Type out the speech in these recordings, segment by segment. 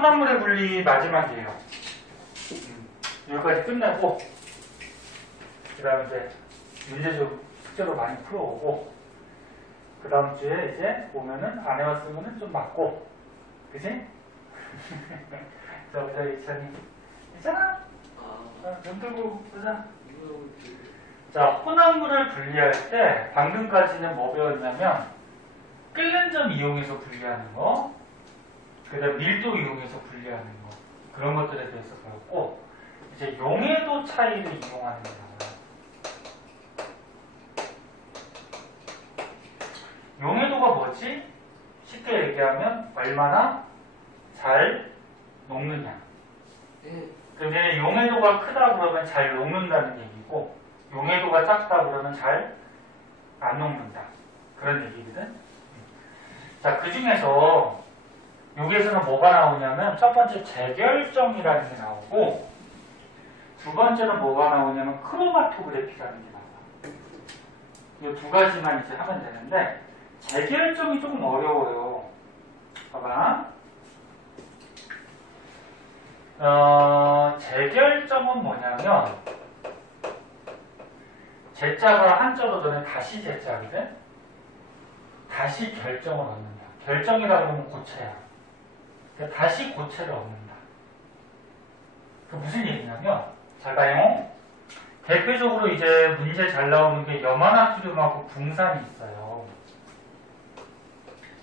혼합물의 분리 마지막이에요. 여기까지 끝내고 그 다음에 이제 문제적 숙제로 많이 풀어오고 그 다음 주에 이제 오면은 안 해왔으면은 좀 맞고 그치? 저희 이찬이 있잖아? 눈 들고 보자. 자, 혼합물을 분리할 때 방금까지는 뭐 배웠냐면 끓는 점 이용해서 분리하는 거, 그 다음 밀도 이용해서 분리하는 거, 그런 것들에 대해서 배웠고 이제 용해도 차이를 이용하는 거예요. 용해도가 뭐지? 쉽게 얘기하면 얼마나 잘 녹느냐. 근데 용해도가 크다 그러면 잘 녹는다는 얘기고 용해도가 작다 그러면 잘 안 녹는다. 그런 얘기거든. 자, 그 중에서 여기에서는 뭐가 나오냐면 첫 번째 재결정이라는 게 나오고 두 번째는 뭐가 나오냐면 크로마토그래피라는 게 나와요. 이 두 가지만 이제 하면 되는데 재결정이 조금 어려워요. 봐봐. 재결정은 뭐냐면 제자가 한자로 전에 다시 제자거든. 다시 결정을 얻는다. 결정이라고 하면 고체야. 그러니까 다시 고체를 얻는다. 그 무슨 얘기냐면 잘 봐요. 대표적으로 이제 문제 잘 나오는 게 염화나트륨하고 붕산이 있어요.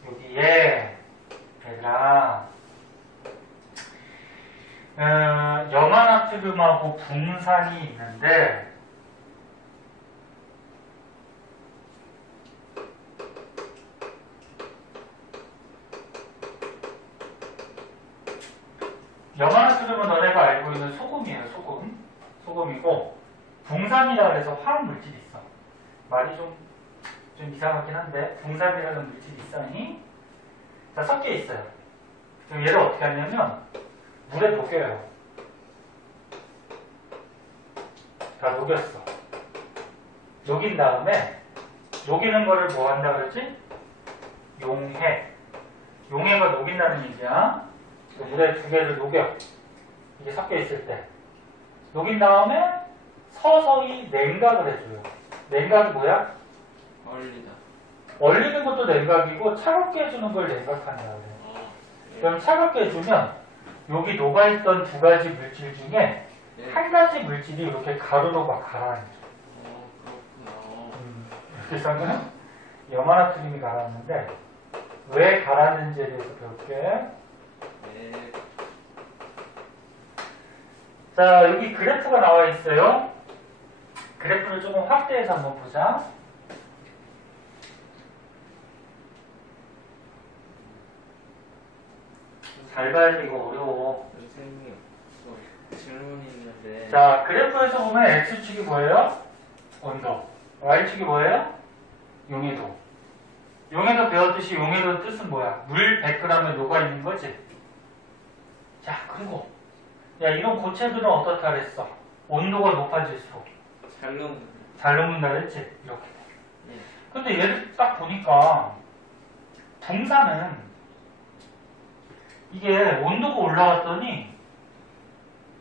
여기에 얘들아 염화나트륨하고 붕산이 있는데 염화나트륨은 너네가 알고 있는 소금이에요. 소금이고 붕산이라 그래서 화학물질이 있어. 말이 좀 이상하긴 한데 붕산이라는 물질이 있으니 자, 섞여 있어요. 그럼 얘를 어떻게 하냐면 물에 녹여요. 다 녹였어. 녹인 다음에 녹이는 거를 뭐 한다 그러지? 용해. 용해가 녹인다는 얘기야. 물에 두 개를 녹여. 이게 섞여 있을 때. 녹인 다음에 서서히 냉각을 해줘요. 냉각이 뭐야? 얼리다. 얼리는 것도 냉각이고 차갑게 해주는 걸 냉각한다 그래요. 그럼 차갑게 해주면 여기 녹아있던 두 가지 물질 중에 한 가지 물질이 이렇게 가루로 막 가라앉아. 그렇구나. 그래서 하면 염화나트륨이 가라앉는데 왜 가라앉는지에 대해서 배울게. 네. 자, 여기 그래프가 나와 있어요. 그래프를 조금 확대해서 한번 보자. 잘 봐야 돼. 이거 어려워. 선생님, 질문이 있는데. 자, 그래프에서 보면 X축이 뭐예요? 온도. Y축이 뭐예요? 용해도. 용해도 배웠듯이 용해도 뜻은 뭐야? 물 100g에 녹아있는 거지? 자, 그리고 야, 이런 고체들은 어떻다 그랬어? 온도가 높아질수록 잘 녹는다 그랬지? 이렇게. 네. 근데 얘를 딱 보니까 붕산은 이게 온도가 올라갔더니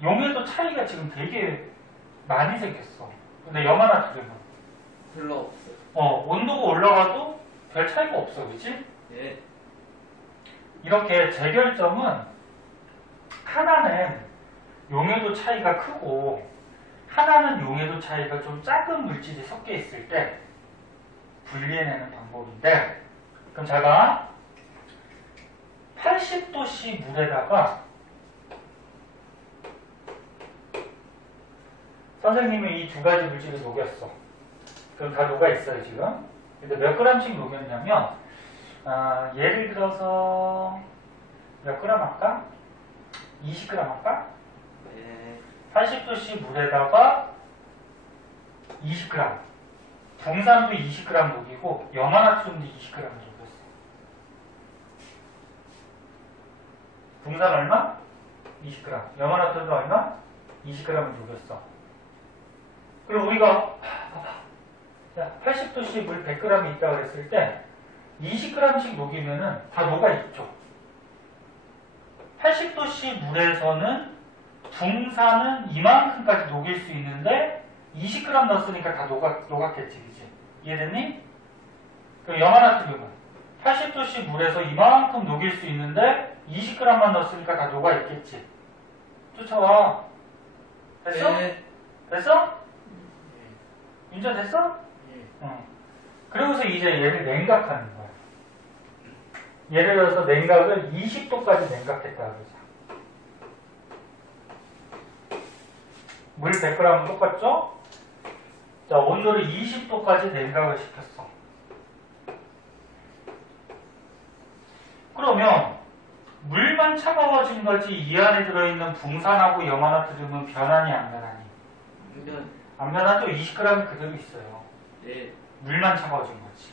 용해도 차이가 지금 되게 많이 생겼어. 근데 염화나트륨은 별로 없어요. 온도가 올라가도 별 차이가 없어. 그치? 네. 이렇게 재결정은 하나는 용해도 차이가 크고 하나는 용해도 차이가 좀 작은 물질이 섞여 있을 때 분리해내는 방법인데, 그럼 제가 80도씨 물에다가 선생님이 이 두 가지 물질을 녹였어. 그럼 다 녹아 있어요 지금. 근데 몇 g씩 녹였냐면 예를 들어서 몇 g 할까? 20g 할까? 네. 80도씨 물에다가 20g, 붕산도 20g 녹이고 염화나트륨도 20g 녹였어. 붕산 얼마? 20g. 염화나트륨도 얼마? 20g을 녹였어. 그리고 우리가 자, 80도씨 물 100g이 있다고 그랬을 때 20g씩 녹이면은 다 녹아 있죠. 80도씨 물에서는 붕산은 이만큼까지 녹일 수 있는데 20g 넣었으니까 다 녹았겠지, 그치? 이해됐니? 그럼 염화나트륨은 80도씨 물에서 이만큼 녹일 수 있는데 20g만 넣었으니까 다 녹아있겠지? 쫓아와. 됐어? 네. 됐어? 윤자 됐어? 예. 응. 그리고서 이제 얘를 냉각하는 거야. 예를 들어서 냉각을 20도까지 냉각했다 그러자. 물 100g 똑같죠? 자, 온도를 20도까지 냉각을 시켰어. 그러면 물만 차가워진 거지 이 안에 들어있는 붕산하고 염화나트륨은 변하니 안 변하니? 면. 안 변하죠? 20g이 그대로 있어요. 네. 물만 차가워진 거지.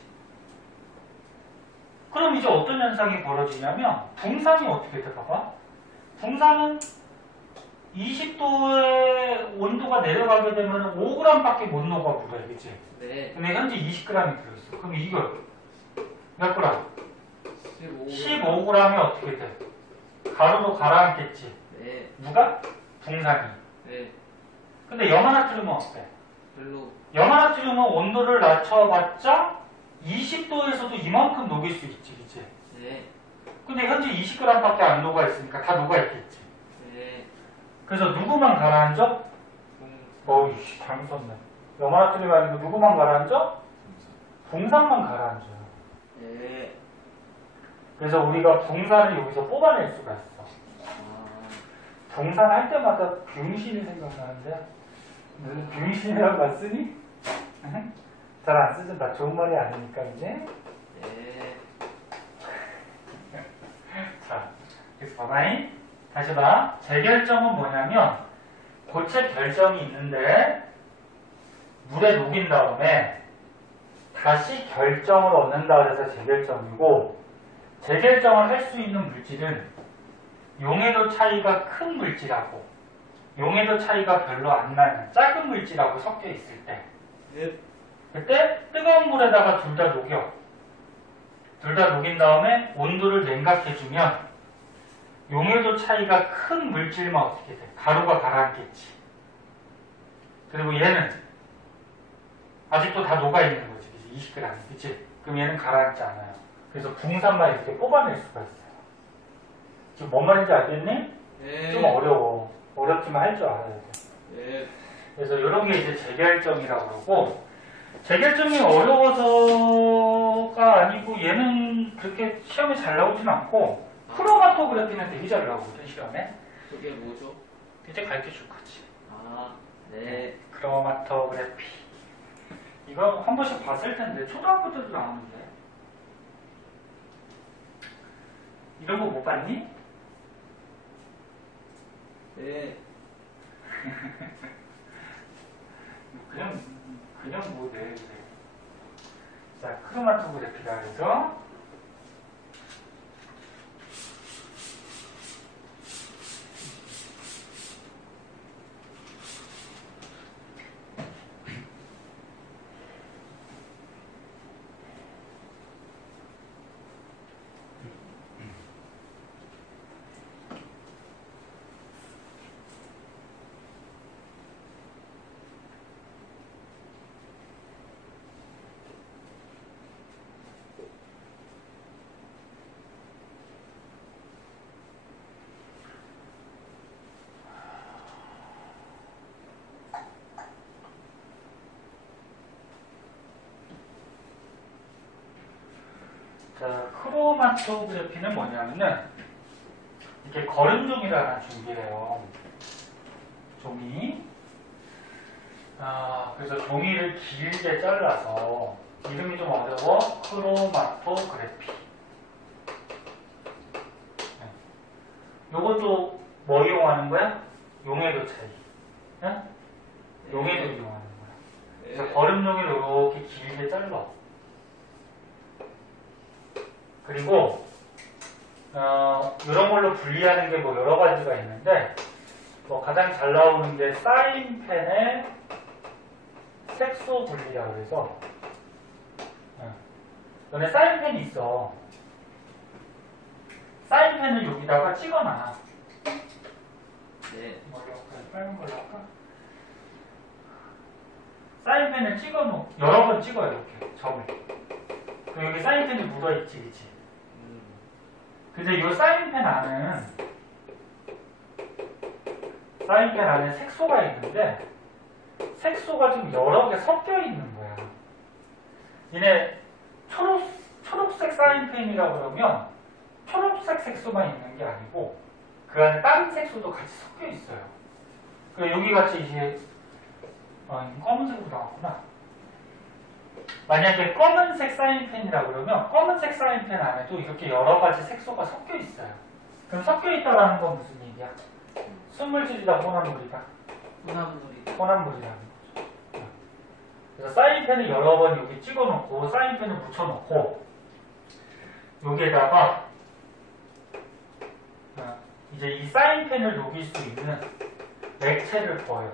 그럼 이제 어떤 현상이 벌어지냐면 붕산이 어떻게 돼? 봐봐. 붕산은 20도의 온도가 내려가게 되면 5g밖에 못 녹아 물어요. 그치? 네. 근데 현재 20g이 들어있어. 그럼 이거 몇 g? 15g이 어떻게 돼? 가루로 가라앉겠지. 네. 누가? 붕산이. 네. 근데 염화나트륨은 어때? 별로. 염화나트륨은 온도를 낮춰봤자 20도에서도 이만큼 녹일 수 있지, 그치? 네. 근데 현재 20g밖에 안 녹아있으니까 다 녹아있겠지. 네. 그래서 누구만 가라앉아? 어이씨, 잘못 썼네. 염화나트륨이 아니고 누구만 가라앉아? 붕산만 가라앉아요. 네. 그래서 우리가 붕산을 여기서 뽑아낼 수가 있어. 아. 붕산 할 때마다 병신이 생각나는데 너는 병신이라고 안 쓰니? 잘 안 쓰죠. 나 좋은 말이 아니니까 이제. 네. 자, 그래서 봐봐잉. 다시 봐. 재결정은 뭐냐면 고체 결정이 있는데 물에 녹인 다음에 다시 결정을 얻는다 그래서 재결정이고, 재결정을 할 수 있는 물질은 용해도 차이가 큰 물질하고 용해도 차이가 별로 안 나는 작은 물질하고 섞여 있을 때, 네. 그때 뜨거운 물에다가 둘 다 녹여. 둘 다 녹인 다음에 온도를 냉각해주면 용해도 차이가 큰 물질만 어떻게 돼? 가루가 가라앉겠지. 그리고 얘는 아직도 다 녹아있는 거지. 20g. 그치? 그럼 얘는 가라앉지 않아요. 그래서 붕산만 이렇게 뽑아낼 수가 있어요. 지금 뭔 말인지 알겠니? 네. 좀 어려워. 어렵지만 할 줄 알아야 돼. 네. 그래서 이런 게 이제 재결정이라고 그러고, 재결정이 어려워서가 아니고 얘는 그렇게 시험에 잘 나오진 않고 크로마토그래피는 되게 잘 나오거든, 시험에. 그게 뭐죠? 이제 가르쳐줄 거지. 아. 네. 크로마토그래피. 이거 한 번씩 봤을 텐데 초등학교 때도 나오는데. 이런 거 못 봤니? 네. 그냥 뭐 내. 자, 크로마토그래피라 해서 자, 크로마토그래피는 뭐냐면은 이렇게 거름종이라는 종이래요. 종이. 그래서 종이를 길게 잘라서 이름이 좀 어려워. 크로마토그래피. 네. 요것도 뭐 이용하는 거야? 용해도 차이. 네? 용해도 이용하는 거야. 그래서 거름종이를 이렇게 길게 잘라. 그리고 이런 걸로 분리하는 게 뭐 여러 가지가 있는데, 뭐 가장 잘 나오는 게 사인펜의 색소 분리라고 해서, 너네 사인펜이 있어. 사인펜을 여기다가 찍어놔. 네. 뭘로 할까? 빨간 걸로 할까? 사인펜을 찍어놓, 여러 번 찍어요, 이렇게, 점을. 그 여기 사인펜이 묻어있지, 그치? 근데 이 사인펜 안에 색소가 있는데, 색소가 좀 여러 개 섞여 있는 거야. 얘네 초록색 사인펜이라고 그러면 초록색 색소만 있는 게 아니고 그 안에 다른 색소도 같이 섞여 있어요. 여기 같이 이제 검은색으로 나왔구나. 만약에 검은색 사인펜이라고 그러면 검은색 사인펜 안에도 이렇게 여러 가지 색소가 섞여 있어요. 그럼 섞여 있다라는 건 무슨 얘기야? 순물질이다, 혼합물이다? 혼합물이라는 거죠. 그래서 사인펜을 여러 번 여기 찍어놓고 사인펜을 묻혀놓고 여기에다가 이제 이 사인펜을 녹일 수 있는 액체를 부어요.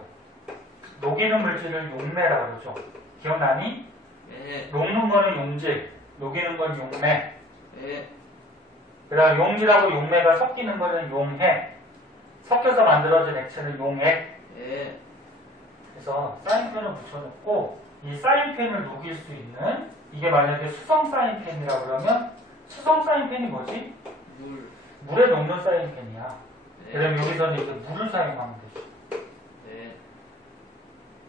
녹이는 물질을 용매라고 그러죠. 기억나니? 네. 녹는 거는 용질, 녹이는 건 용매. 네. 그 다음 용질하고 용매가 섞이는 거는 용해. 섞여서 만들어진 액체는 용액. 네. 그래서 사인펜을 붙여놓고 이 사인펜을 녹일 수 있는, 이게 만약에 수성 사인펜이라고 그러면 수성 사인펜이 뭐지? 물에 녹는 사인펜이야. 네. 그럼 여기서는 이제 물을 사용하면 되죠. 네.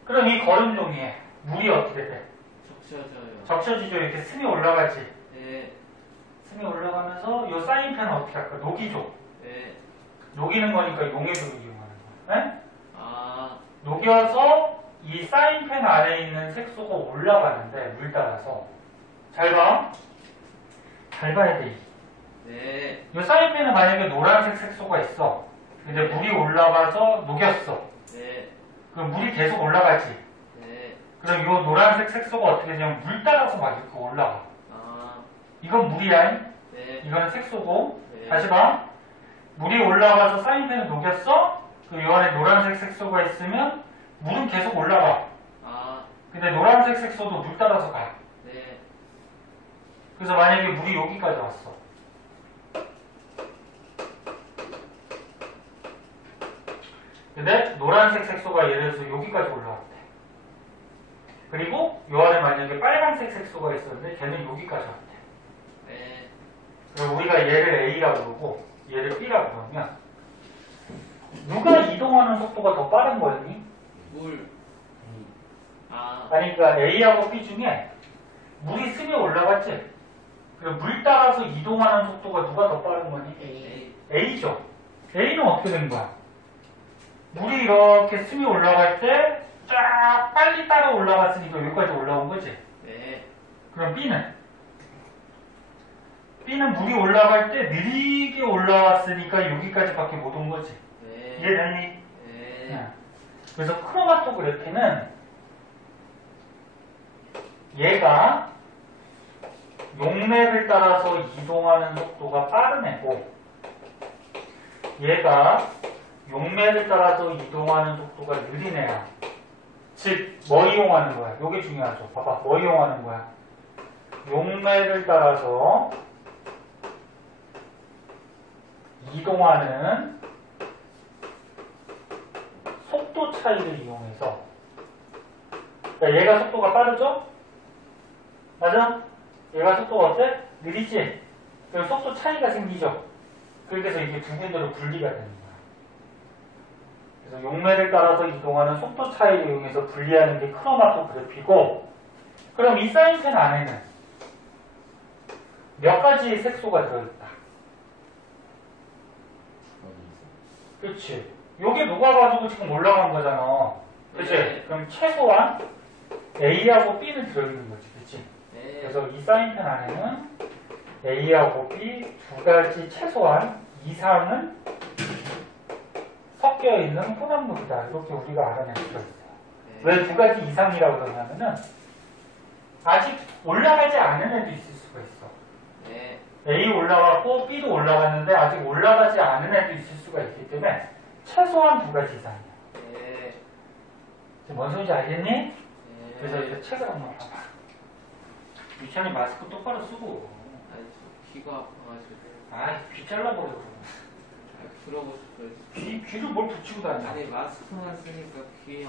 그럼 이 거름 종이에 물이 어떻게 돼? 적셔져요. 적셔지죠. 이렇게 스미 올라가지. 네. 스미 올라가면서 이 사인펜은 어떻게 할까? 녹이죠. 네. 녹이는 거니까 용해도를 이용하는 거야. 네? 아. 녹여서 이 사인펜 안에 있는 색소가 올라가는데 물 따라서 잘 봐. 잘 봐야 돼. 네. 이 사인펜은 만약에 노란색 색소가 있어. 근데 물이 올라가서 녹였어. 네. 그럼 물이 계속 올라가지. 네. 그럼 이 노란색 색소가 어떻게 되냐면 물 따라서 막 이렇게 올라가. 아. 이건 물이야. 네. 이거는 색소고. 네. 다시 봐. 물이 올라가서 사인펜을 녹였어. 그 요 안에 노란색 색소가 있으면 물은 계속 올라가. 아. 근데 노란색 색소도 물 따라서 가. 네. 그래서 만약에 물이 여기까지 왔어. 근데 노란색 색소가 예를 들어서 여기까지 올라왔대. 그리고 요 안에 만약에 빨간색 색소가 있었는데 걔는 여기까지 왔대. 네. 그럼 우리가 얘를 A라고 그러고 얘를 B라고 그러면 누가 이동하는 속도가 더 빠른 거니? 물. 아. 아니 그러니까 A하고 B 중에 물이 스며 올라갔지? 그럼 물 따라서 이동하는 속도가 누가 더 빠른 거니? A. A죠. A는 어떻게 된 거야? 물이 이렇게 스며 올라갈 때 쫙 빨리 따라 올라갔으니까 여기까지 올라온 거지? 네. 그럼 B는 물이 올라갈 때 느리게 올라왔으니까 여기까지밖에 못 온 거지? 네. 이해됐니? 네. 그래서 크로마토그래피는 얘가 용매를 따라서 이동하는 속도가 빠른 애고 얘가 용매를 따라서 이동하는 속도가 느린 애야. 즉, 뭐 이용하는 거야? 요게 중요하죠. 봐봐, 뭐 이용하는 거야? 용매를 따라서 이동하는 속도 차이를 이용해서, 그러니까 얘가 속도가 빠르죠? 맞아? 얘가 속도가 어때? 느리지? 그럼 속도 차이가 생기죠? 그렇게 해서 이게 두 군데로 분리가 되는 거야. 그래서 용매를 따라서 이동하는 속도 차이를 이용해서 분리하는 게 크로마토그래피고, 그럼 이 사인펜 안에는 몇 가지의 색소가 들어있다. 그렇지. 요게 녹아가지고 지금 올라간 거잖아. 그치? 네. 그럼 최소한 A하고 B는 들어있는 거지. 그치? 네. 그래서 이 사인펜 안에는 A하고 B 두 가지 최소한 이상은 섞여 있는 혼합물이다. 이렇게 우리가 알아낼 수가 있어요. 네. 왜 두 가지 이상이라고 그러냐면은 아직 올라가지 않은 애도 있을 수가 있어. 네. A 올라갔고 B도 올라갔는데 아직 올라가지 않은 애도 있을 수가 있기 때문에 최소한 두 가지 이상이야. 네. 지금 뭔 소리인지 알겠니? 네. 그래서 이제 책을 한번 봐봐. 유찬이 마스크 똑바로 쓰고. 알겠습니다. 귀가 아파가지고. 귀 잘라버려 그러면. 그러고 싶어요. 귀를 뭘 붙이고 다녀. 아니 마스크만 쓰니까 귀에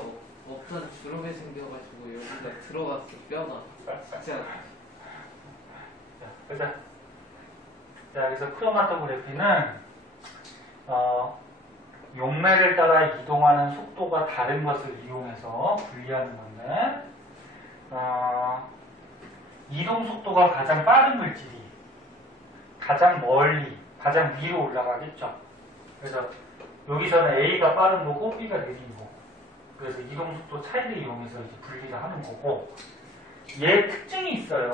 없던 주름이 생겨가지고 여기가 들어갔어 뼈가. 진짜. 자, 보자. 자, 그래서 크로마토그래피는 용매를 따라 이동하는 속도가 다른 것을 이용해서 분리하는 건데, 이동 속도가 가장 빠른 물질이 가장 멀리, 가장 위로 올라가겠죠. 그래서 여기서는 A가 빠른 거고 B가 느린 거. 그래서 이동 속도 차이를 이용해서 이제 분리를 하는 거고, 얘 특징이 있어요.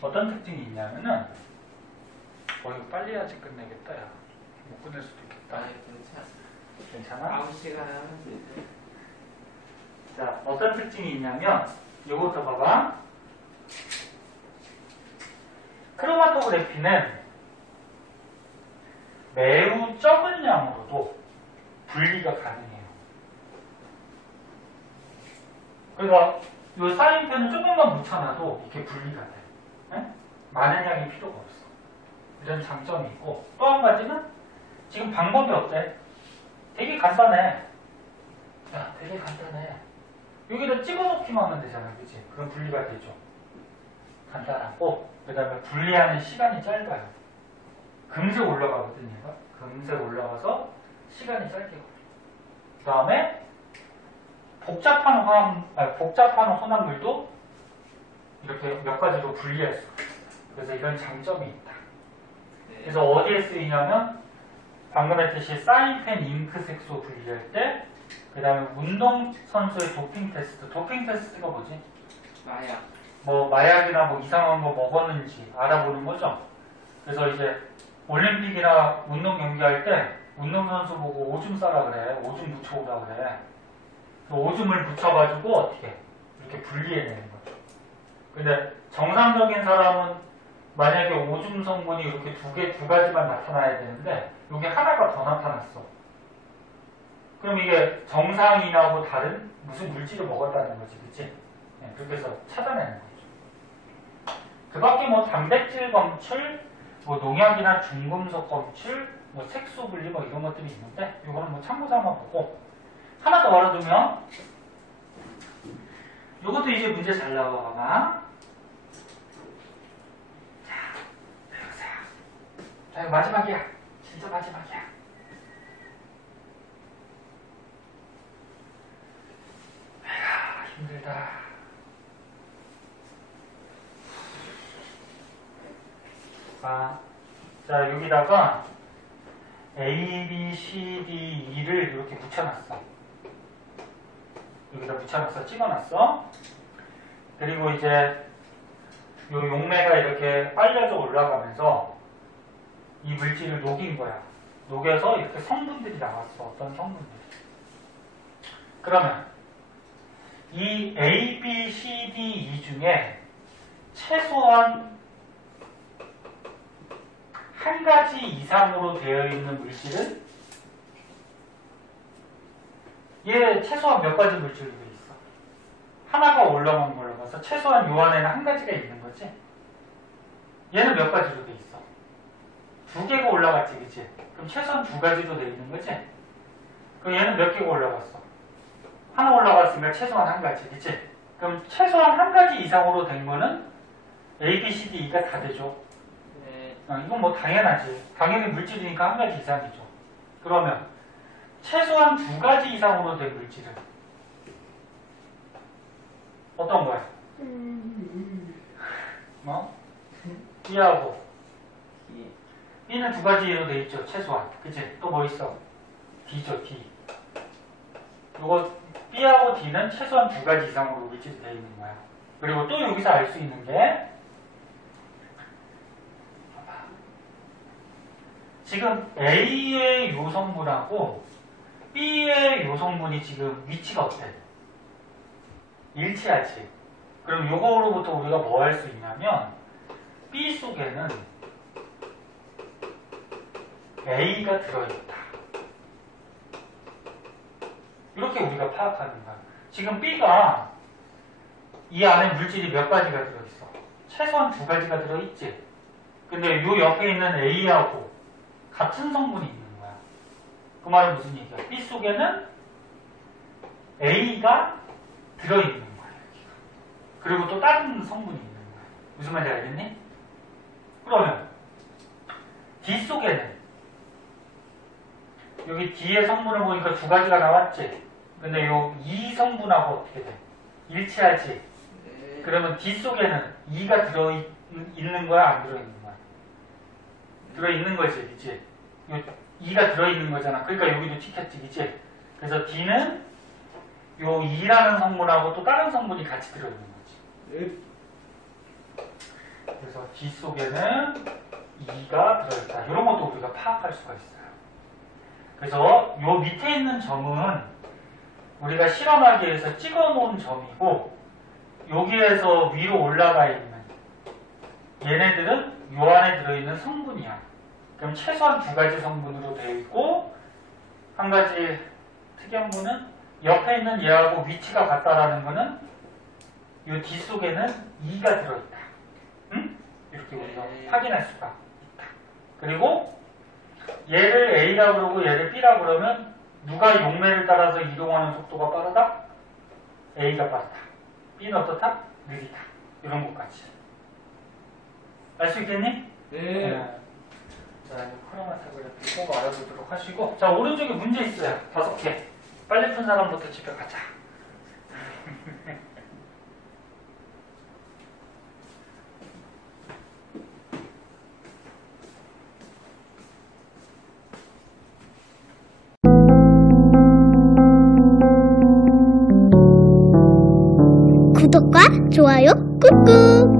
어떤 특징이 있냐면은, 이거 빨리 해야지 끝내겠다, 야. 못 끝낼 수도 있겠다. 아니 괜찮아. 괜찮아? 9시간에 할 수 있어. 자, 어떤 특징이 있냐면, 요것도 봐봐. 크로마토그래피는 매우 적은 양으로도 분리가 가능해요. 그러니까 요 사인펜을 조금만 묻혀놔도 이렇게 분리가 돼. 네? 많은 양이 필요가 없어. 이런 장점이 있고, 또 한 가지는 지금 방법이 어때? 되게 간단해. 야, 되게 간단해. 여기다 찍어놓기만 하면 되잖아, 그치? 그럼 분리가 되죠. 간단하고, 그 다음에 분리하는 시간이 짧아요. 금세 올라가거든, 얘가. 금세 올라가서 시간이 짧게 걸려. 그 다음에 복잡한 혼합물도 이렇게 몇 가지로 분리할 수 있어요. 그래서 이런 장점이 있다. 그래서 어디에 쓰이냐면, 방금 했듯이 사인펜 잉크색소 분리할 때, 그 다음에 운동선수의 도핑 테스트. 도핑 테스트가 뭐지? 마약. 뭐 마약이나 뭐 이상한 거 먹었는지 알아보는 거죠. 그래서 이제 올림픽이나 운동 경기할 때 운동선수 보고 오줌 싸라 그래. 오줌 묻혀오라 그래. 그 오줌을 묻혀가지고 어떻게 이렇게 분리해내는 거죠. 근데 정상적인 사람은 만약에 오줌 성분이 이렇게 두 가지만 나타나야 되는데 여기 하나가 더 나타났어. 그럼 이게 정상인하고 다른 무슨 물질을 먹었다는 거지, 그치? 네, 그렇게 해서 찾아내는 거죠. 그 밖에 뭐 단백질 검출, 뭐 농약이나 중금속 검출, 뭐 색소 분리 뭐 이런 것들이 있는데 이거는 뭐 참고 삼아 보고, 하나 더 알아두면 이것도 이제 문제 잘 나와 봐봐. 자, 이거 마지막이야. 진짜 마지막이야. 아휴, 힘들다. 자, 여기다가 A, B, C, D, E를 이렇게 붙여놨어. 여기다 붙여놨어. 찍어놨어. 그리고 이제 요 용매가 이렇게 빨려져 올라가면서 이 물질을 녹인 거야. 녹여서 이렇게 성분들이 나왔어. 어떤 성분들이. 그러면 이 A, B, C, D, E 중에 최소한 한 가지 이상으로 되어 있는 물질은 얘 최소한 몇 가지 물질로 되어 있어? 하나가 올라가서 최소한 요 안에는 한 가지가 있는 거지? 얘는 몇 가지로 되어 있어? 두 개가 올라갔지, 그치? 그럼 최소한 두 가지로 되어 있는 거지? 그럼 얘는 몇 개가 올라갔어? 하나 올라갔으니까 최소한 한 가지, 그치? 그럼 최소한 한 가지 이상으로 된 거는 A, B, C, D, E가 다 되죠. 이건 뭐 당연하지. 당연히 물질이니까 한 가지 이상이죠. 그러면 최소한 두 가지 이상으로 된 물질은 어떤 거야? 뭐? B하고 B는 두 가지로 돼 있죠. 최소한. 그치? 또 뭐 있어? D죠. D. 요거 B하고 D는 최소한 두 가지 이상으로 물질이 되어 있는 거야. 그리고 또 여기서 알 수 있는 게 지금 A의 요 성분하고 B의 요 성분이 지금 위치가 어때? 일치하지. 그럼 요거로부터 우리가 뭐 할 수 있냐면 B 속에는 A가 들어있다. 이렇게 우리가 파악하는 거야. 지금 B가 이 안에 물질이 몇 가지가 들어있어? 최소한 두 가지가 들어있지. 근데 요 옆에 있는 A하고 같은 성분이 있는 거야. 그 말은 무슨 얘기야? B 속에는 A가 들어있는 거야. 그리고 또 다른 성분이 있는 거야. 무슨 말인지 알겠니? 그러면 D 속에는 여기 D의 성분을 보니까 두 가지가 나왔지? 근데 요 E 성분하고 어떻게 돼? 일치하지? 네. 그러면 D 속에는 E가 들어있는 거야? 안 들어있는 거야? 들어있는 거지, 그치? 요 E가 들어있는 거잖아. 그러니까 여기도 찍혔지, 그치? 그래서 D는 요 E라는 성분하고 또 다른 성분이 같이 들어있는 거지. 네. 그래서 D 속에는 E가 들어있다. 이런 것도 우리가 파악할 수가 있어요. 그래서 요 밑에 있는 점은 우리가 실험하기 위해서 찍어 놓은 점이고, 여기에서 위로 올라가 있는 얘네들은 요 안에 들어있는 성분이야. 그럼 최소한 두 가지 성분으로 되어 있고, 한 가지 특이한 거는 옆에 있는 얘하고 위치가 같다라는 거는 요 D 속에는 E가 들어있다. 응? 이렇게 우리가 확인할 수가 있다. 그리고 얘를 A라고 그러고 얘를 B라고 그러면 누가 용매를 따라서 이동하는 속도가 빠르다? A가 빠르다. B는 어떻다? 느리다. 이런 것까지. 알 수 있겠니? 네. 자, 이제 크로마토그래피 꼭 알아두도록 하시고. 자, 오른쪽에 문제 있어요. 5개. 빨리 푼 사람부터 집에 가자. 구독과 좋아요 꾹꾹.